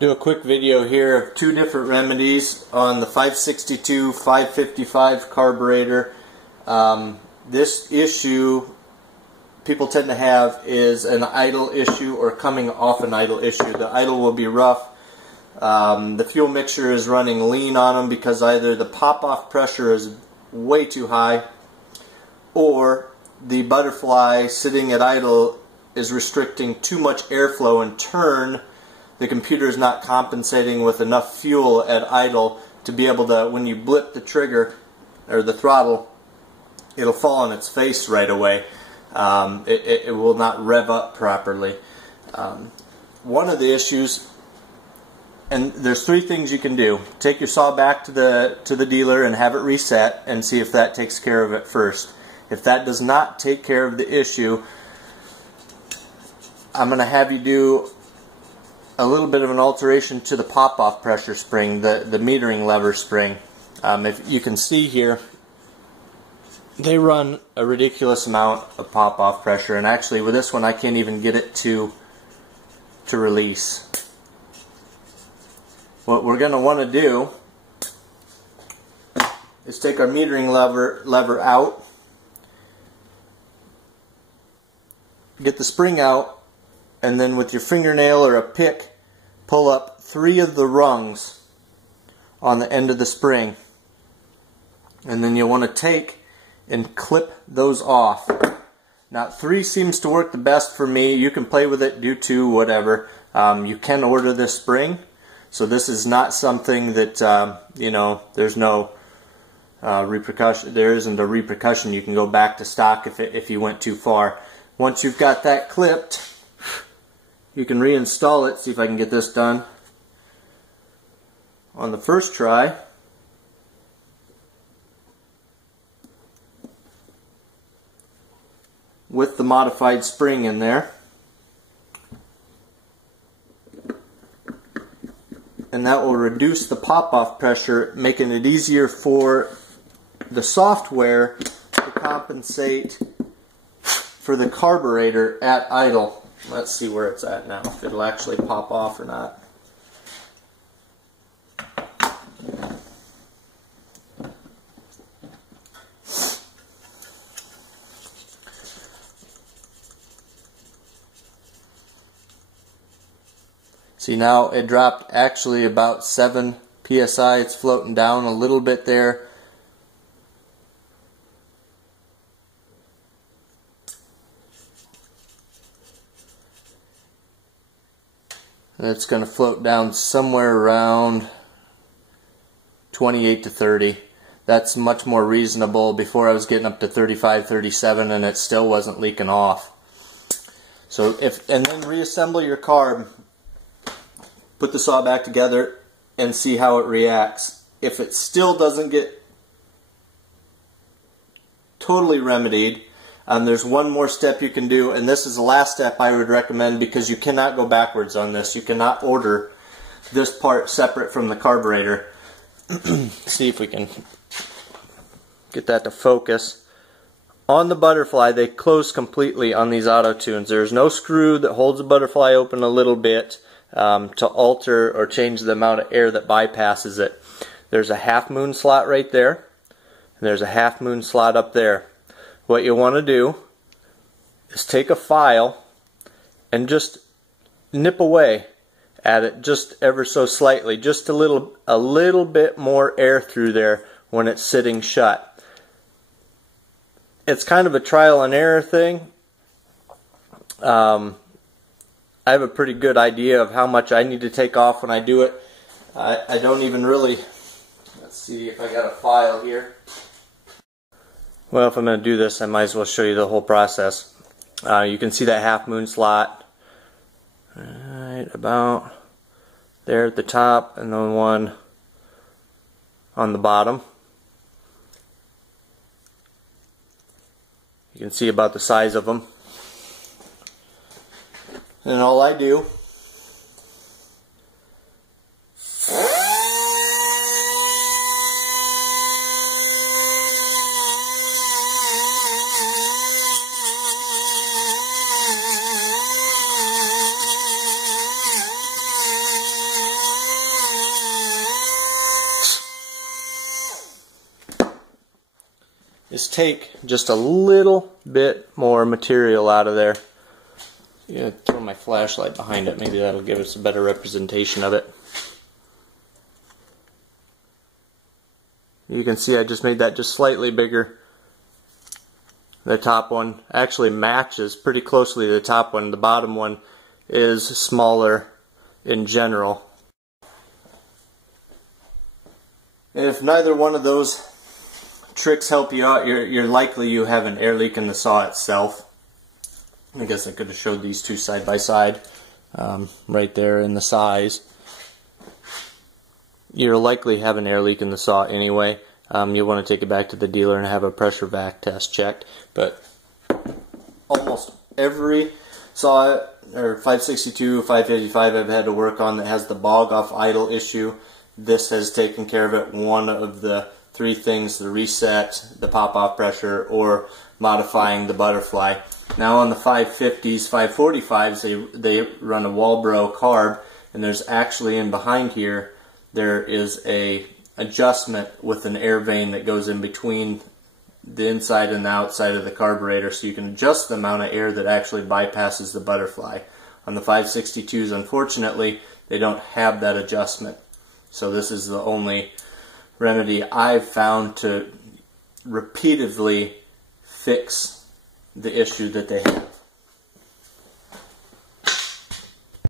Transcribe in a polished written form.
Do a quick video here of two different remedies on the 562 555 carburetor. This issue people tend to have is an idle issue or coming off an idle issue. The idle will be rough. The fuel mixture is running lean on them because either the pop-off pressure is way too high or the butterfly sitting at idle is restricting too much airflow. In turn, the computer is not compensating with enough fuel at idle to be able to, when you blip the trigger or the throttle, it'll fall on its face right away. It will not rev up properly. One of the issues, and there's three things you can do. Take your saw back to the dealer and have it reset and see if that takes care of it first. If that does not take care of the issue, I'm going to have you do a little bit of an alteration to the pop-off pressure spring, the metering lever spring. If you can see here, they run a ridiculous amount of pop-off pressure, and actually with this one I can't even get it to release. What we're going to want to do is take our metering lever out, get the spring out, and then with your fingernail or a pick, pull up 3 of the rungs on the end of the spring. And then you'll want to take and clip those off. Now 3 seems to work the best for me. You can play with it, do 2, whatever. You can order this spring. So this is not something that, you know, there's no repercussion. There isn't a repercussion. You can go back to stock if you went too far. Once you've got that clipped, you can reinstall it. See if I can get this done on the first try. With the modified spring in there. And that will reduce the pop-off pressure, making it easier for the software to compensate for the carburetor at idle. Let's see where it's at now, if it'll actually pop off or not. See, now it dropped actually about 7 psi. It's floating down a little bit there. And it's going to float down somewhere around 28 to 30. That's much more reasonable. Before I was getting up to 35, 37 and it still wasn't leaking off. So and then reassemble your carb. Put the saw back together and see how it reacts. If it still doesn't get totally remedied, there's one more step you can do, and this is the last step I would recommend because you cannot go backwards on this. You cannot order this part separate from the carburetor. See if we can get that to focus. On the butterfly, they close completely on these auto tunes. There's no screw that holds the butterfly open a little bit to alter or change the amount of air that bypasses it. There's a half moon slot right there, and there's a half moon slot up there. What you want to do is take a file and just nip away at it just ever so slightly, just a little bit more air through there when it's sitting shut. It's kind of a trial and error thing. I have a pretty good idea of how much I need to take off when I do it. I don't even really, let's see if I got a file here. Well, if I'm going to do this, I might as well show you the whole process. You can see that half moon slot right about there at the top, and then one on the bottom. You can see about the size of them. And all I do is take just a little bit more material out of there. Yeah, throw my flashlight behind it, maybe that'll give us a better representation of it. You can see I just made that just slightly bigger. The top one actually matches pretty closely to the top one. The bottom one is smaller in general. And if neither one of those tricks help you out, you're likely you have an air leak in the saw itself. I guess I could have showed these two side by side right there in the size. You'll likely have an air leak in the saw anyway. You'll want to take it back to the dealer and have a pressure vac test checked. But almost every saw, or 562, 555 I've had to work on that has the bog off idle issue, this has taken care of it. One of the three things: the reset, the pop off pressure, or modifying the butterfly. Now on the 550s, 545s, they run a Walbro carb, and there's actually in behind here, there is a adjustment with an air vane that goes in between the inside and the outside of the carburetor, so you can adjust the amount of air that actually bypasses the butterfly. On the 562s, unfortunately, they don't have that adjustment. So this is the only remedy I've found to repeatedly fix the issue that they have.